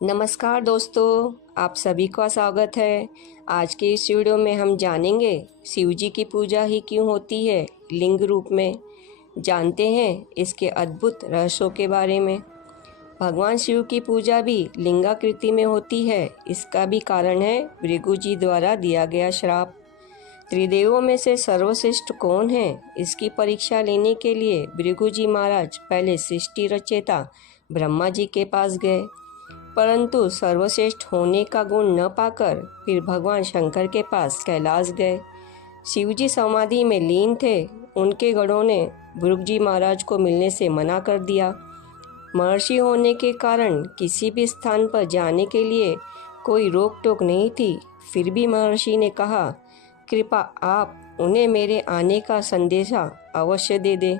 नमस्कार दोस्तों, आप सभी का स्वागत है। आज के इस वीडियो में हम जानेंगे शिव जी की पूजा ही क्यों होती है लिंग रूप में। जानते हैं इसके अद्भुत रहस्यों के बारे में। भगवान शिव की पूजा भी लिंगाकृति में होती है। इसका भी कारण है भृगु जी द्वारा दिया गया श्राप। त्रिदेवों में से सर्वश्रेष्ठ कौन है, इसकी परीक्षा लेने के लिए भृगु जी महाराज पहले सृष्टि रचयिता ब्रह्मा जी के पास गए, परंतु सर्वश्रेष्ठ होने का गुण न पाकर फिर भगवान शंकर के पास कैलाश गए। शिवजी समाधि में लीन थे। उनके गणों ने भृगु जी महाराज को मिलने से मना कर दिया। महर्षि होने के कारण किसी भी स्थान पर जाने के लिए कोई रोक टोक नहीं थी। फिर भी महर्षि ने कहा, कृपा आप उन्हें मेरे आने का संदेशा अवश्य दे दें।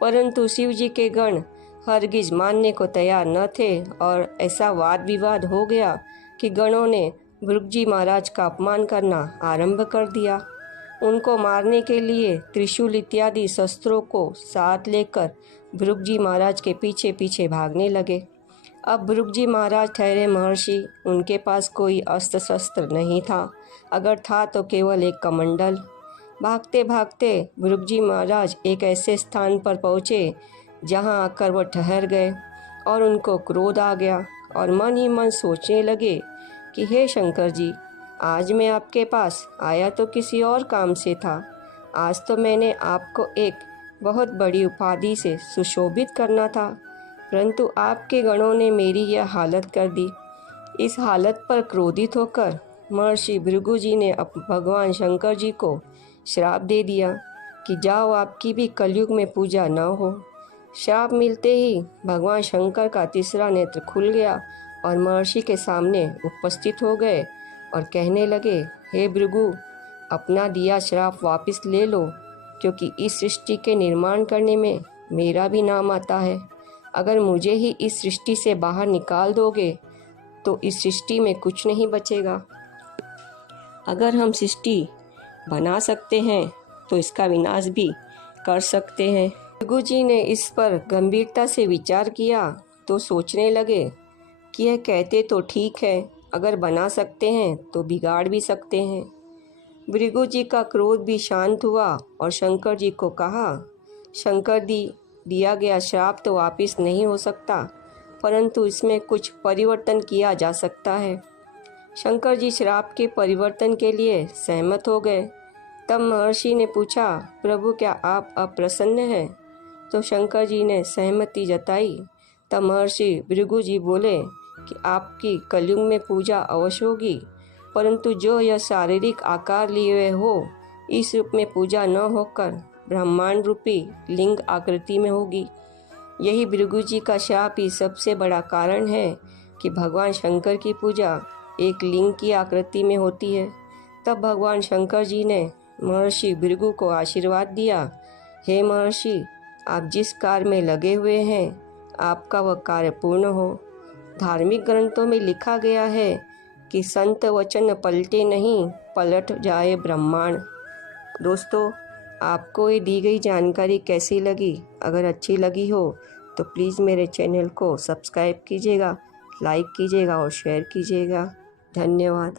परंतु शिव जी के गण हरगिज मानने को तैयार न थे और ऐसा वाद विवाद हो गया कि गणों ने भृगु जी महाराज का अपमान करना आरंभ कर दिया। उनको मारने के लिए त्रिशूल इत्यादि शस्त्रों को साथ लेकर भृगु जी महाराज के पीछे पीछे भागने लगे। अब भृगु जी महाराज ठहरे महर्षि, उनके पास कोई अस्त्र शस्त्र नहीं था। अगर था तो केवल एक कमंडल। भागते भागते भृगु जी महाराज एक ऐसे स्थान पर पहुँचे जहाँ आकर वह ठहर गए और उनको क्रोध आ गया और मन ही मन सोचने लगे कि हे शंकर जी, आज मैं आपके पास आया तो किसी और काम से था। आज तो मैंने आपको एक बहुत बड़ी उपाधि से सुशोभित करना था, परंतु आपके गणों ने मेरी यह हालत कर दी। इस हालत पर क्रोधित होकर महर्षि भृगु जी ने भगवान शंकर जी को श्राप दे दिया कि जाओ, आपकी भी कलयुग में पूजा न हो। श्राप मिलते ही भगवान शंकर का तीसरा नेत्र खुल गया और महर्षि के सामने उपस्थित हो गए और कहने लगे, हे भृगु, अपना दिया श्राप वापस ले लो, क्योंकि इस सृष्टि के निर्माण करने में मेरा भी नाम आता है। अगर मुझे ही इस सृष्टि से बाहर निकाल दोगे तो इस सृष्टि में कुछ नहीं बचेगा। अगर हम सृष्टि बना सकते हैं तो इसका विनाश भी कर सकते हैं। भृगु जी ने इस पर गंभीरता से विचार किया तो सोचने लगे कि यह कहते तो ठीक है, अगर बना सकते हैं तो बिगाड़ भी सकते हैं। भृगु जी का क्रोध भी शांत हुआ और शंकर जी को कहा, शंकर दिया गया श्राप तो वापस नहीं हो सकता, परंतु इसमें कुछ परिवर्तन किया जा सकता है। शंकर जी श्राप के परिवर्तन के लिए सहमत हो गए। तब महर्षि ने पूछा, प्रभु, क्या आप अप्रसन्न हैं? तो शंकर जी ने सहमति जताई। तब महर्षि भृगु जी बोले कि आपकी कलयुग में पूजा अवश्य होगी, परंतु जो यह शारीरिक आकार लिए हुए हो, इस रूप में पूजा न होकर ब्रह्मांड रूपी लिंग आकृति में होगी। यही भृगु जी का शाप ही सबसे बड़ा कारण है कि भगवान शंकर की पूजा एक लिंग की आकृति में होती है। तब भगवान शंकर जी ने महर्षि भृगु को आशीर्वाद दिया, हे महर्षि, आप जिस कार्य में लगे हुए हैं, आपका वह कार्य पूर्ण हो। धार्मिक ग्रंथों में लिखा गया है कि संत वचन पलटे नहीं, पलट जाए ब्रह्मांड। दोस्तों, आपको ये दी गई जानकारी कैसी लगी? अगर अच्छी लगी हो तो प्लीज़ मेरे चैनल को सब्सक्राइब कीजिएगा, लाइक कीजिएगा और शेयर कीजिएगा। धन्यवाद।